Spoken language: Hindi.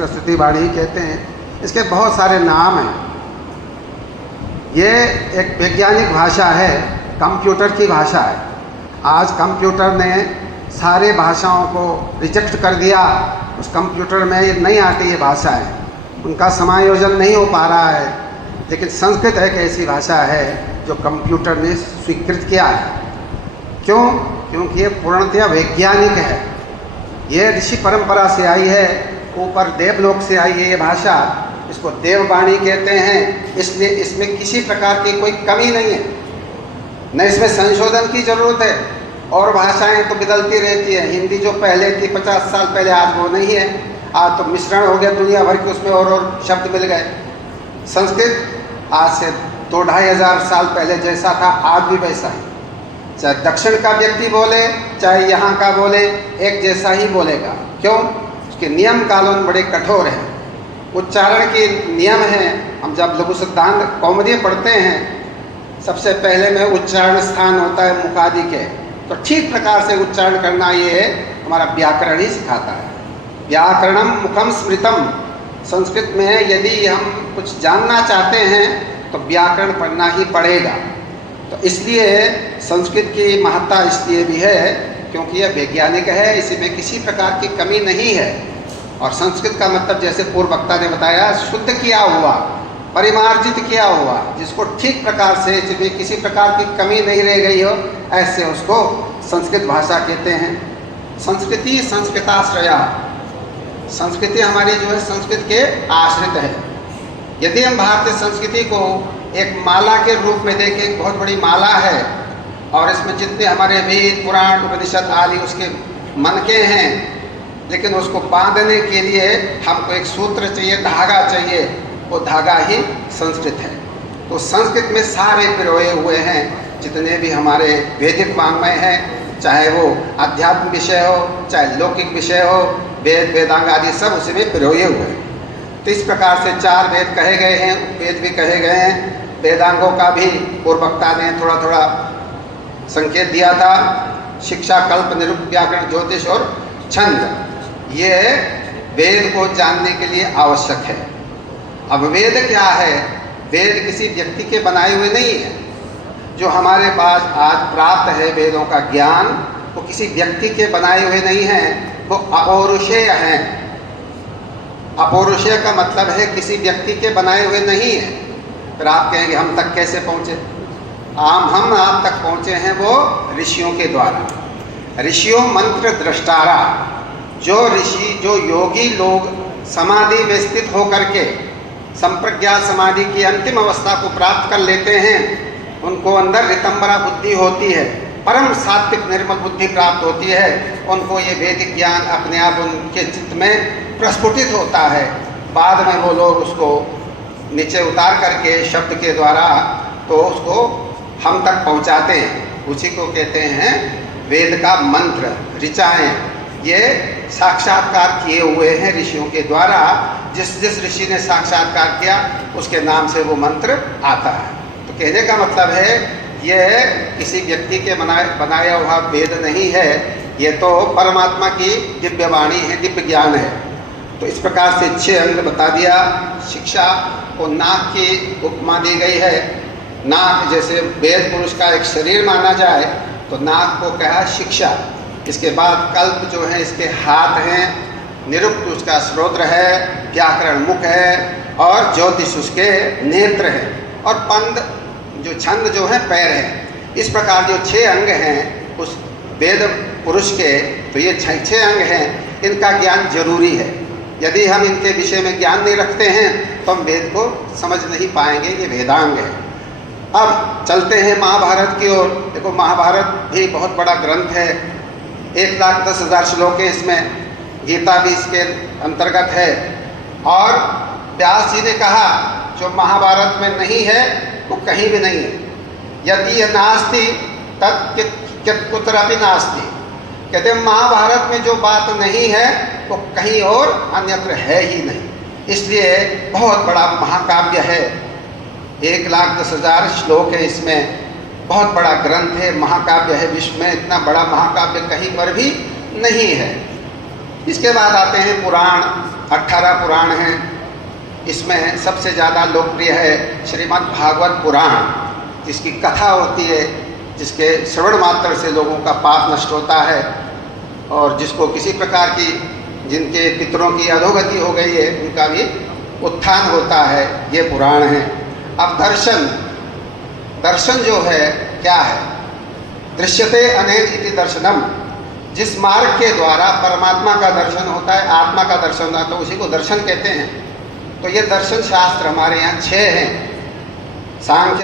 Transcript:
प्रस्तुति वाणी कहते हैं। इसके बहुत सारे नाम हैं। ये एक वैज्ञानिक भाषा है, कंप्यूटर की भाषा है। आज कंप्यूटर ने सारे भाषाओं को रिजेक्ट कर दिया। उस कंप्यूटर में ये नहीं आती ये भाषाएं, उनका समायोजन नहीं हो पा रहा है। लेकिन संस्कृत एक ऐसी भाषा है जो कंप्यूटर ने स्वीकृत किया है। क्यों? क्योंकि ये पूर्णतया वैज्ञानिक है। ये ऋषि परंपरा से आई है, ऊपर देवलोक से आई है ये भाषा। इसको देववाणी कहते हैं। इसलिए इसमें किसी प्रकार की कोई कमी नहीं है, न इसमें संशोधन की जरूरत है। और भाषाएं तो बदलती रहती है। हिंदी जो पहले थी 50 साल पहले, आज वो नहीं है। आज तो मिश्रण हो गया दुनिया भर के, उसमें और शब्द मिल गए। संस्कृत आज से 2-2,500 साल पहले जैसा था, आज भी वैसा है। चाहे दक्षिण का व्यक्ति बोले, चाहे यहाँ का बोले, एक जैसा ही बोलेगा। क्यों? उसके नियम कानून बड़े कठोर हैं। उच्चारण के नियम हैं। हम जब लघु सिद्धांत कौमुदी पढ़ते हैं, सबसे पहले में उच्चारण स्थान होता है मुखादि के। तो ठीक प्रकार से उच्चारण करना ये हमारा व्याकरण ही सिखाता है। व्याकरणम मुखम स्मृतम। संस्कृत में यदि हम कुछ जानना चाहते हैं तो व्याकरण पढ़ना ही पड़ेगा। तो इसलिए संस्कृत की महत्ता इसलिए भी है क्योंकि यह वैज्ञानिक है, इसी में किसी प्रकार की कमी नहीं है। और संस्कृत का मतलब जैसे पूर्व वक्ता ने बताया, शुद्ध किया हुआ, परिमार्जित किया हुआ, जिसको ठीक प्रकार से, जिसमें किसी प्रकार की कमी नहीं रह गई हो, ऐसे उसको संस्कृत भाषा कहते हैं। संस्कृति संस्कृताश्रया। संस्कृति हमारी जो है संस्कृत के आश्रित है। यदि हम भारतीय संस्कृति को एक माला के रूप में देखें, एक बहुत बड़ी माला है और इसमें जितने हमारे वेद पुराण उपनिषद आदि उसके मनके हैं, लेकिन उसको बांधने के लिए हमको एक सूत्र चाहिए, धागा चाहिए। वो धागा ही संस्कृत है। तो संस्कृत में सारे पिरोए हुए हैं जितने भी हमारे वैदिक वाङ्मय हैं, चाहे वो आध्यात्मिक विषय हो, चाहे लौकिक विषय हो, वेद वेदांग आदि सब उसी में पिरोए हुए हैं। तो इस प्रकार से 4 वेद कहे गए हैं, वेद भी कहे गए हैं। वेदांगों का भी पूर्व वक्ता ने थोड़ा थोड़ा संकेत दिया था। शिक्षा, कल्प, निरुक्त, व्याकरण, ज्योतिष और छंद, ये वेद को जानने के लिए आवश्यक है। अब वेद क्या है? वेद किसी व्यक्ति के बनाए हुए नहीं है। जो हमारे पास आज प्राप्त है वेदों का ज्ञान, वो किसी व्यक्ति के बनाए हुए नहीं हैं, वो अपौरुषेय हैं। अपौरुषेय का मतलब है किसी व्यक्ति के बनाए हुए नहीं है। फिर आप कहेंगे हम तक कैसे पहुँचे? हम आप तक पहुँचे हैं वो ऋषियों के द्वारा। ऋषियों मंत्र दृष्टारा। जो ऋषि, जो योगी लोग समाधि में स्थित होकर के संप्रज्ञात समाधि की अंतिम अवस्था को प्राप्त कर लेते हैं, उनको अंदर ऋतंबरा बुद्धि होती है, परम सात्विक निर्मल बुद्धि प्राप्त होती है। उनको ये वैदिक ज्ञान अपने आप उनके चित्त में प्रस्फुटित होता है। बाद में वो लोग उसको नीचे उतार करके शब्द के द्वारा तो उसको हम तक पहुंचाते हैं। उसी को कहते हैं वेद का मंत्र, ऋचाएँ। ये साक्षात्कार किए हुए हैं ऋषियों के द्वारा। जिस जिस ऋषि ने साक्षात्कार किया उसके नाम से वो मंत्र आता है। तो कहने का मतलब है ये किसी व्यक्ति के बनाया हुआ वेद नहीं है, ये तो परमात्मा की दिव्य वाणी है, दिव्य ज्ञान है। तो इस प्रकार से 6 अंग बता दिया। शिक्षा को नाक की उपमा दी गई है। नाक जैसे वेद पुरुष का एक शरीर माना जाए तो नाक को कहा शिक्षा। इसके बाद कल्प जो है इसके हाथ हैं, निरुक्त उसका श्रोत्र है, व्याकरण मुख है और ज्योतिष उसके नेत्र हैं, और पंद जो छंद जो है पैर है। इस प्रकार जो 6 अंग हैं उस वेद पुरुष के, तो ये 6 अंग हैं, इनका ज्ञान जरूरी है। यदि हम इनके विषय में ज्ञान नहीं रखते हैं तो हम वेद को समझ नहीं पाएंगे। ये वेदांग है। अब चलते हैं महाभारत की ओर। देखो महाभारत भी बहुत बड़ा ग्रंथ है। 1,10,000 श्लोक है इसमें। गीता भी इसके अंतर्गत है। और व्यास जी ने कहा जो महाभारत में नहीं है वो कहीं भी नहीं है। यदि यह नास्ति तत् कुत्रपि नास्ति। कहते हैं महाभारत में जो बात नहीं है वो कहीं और अन्यत्र है ही नहीं। इसलिए बहुत बड़ा महाकाव्य है। 1,10,000 श्लोक है इसमें। बहुत बड़ा ग्रंथ है, महाकाव्य है। विश्व में इतना बड़ा महाकाव्य कहीं पर भी नहीं है। इसके बाद आते हैं पुराण। 18 पुराण हैं। इसमें सबसे ज़्यादा लोकप्रिय है श्रीमद् भागवत पुराण, जिसकी कथा होती है, जिसके श्रवण मात्र से लोगों का पाप नष्ट होता है और जिसको किसी प्रकार की, जिनके पितरों की अधोगति हो गई है, उनका भी उत्थान होता है। ये पुराण है। अब दर्शन जो है क्या है? दृश्यते अनेन इति दर्शनम। जिस मार्ग के द्वारा परमात्मा का दर्शन होता है, आत्मा का दर्शन होता है, तो उसी को दर्शन कहते हैं। तो ये दर्शन शास्त्र हमारे यहाँ 6 हैं। सांख्य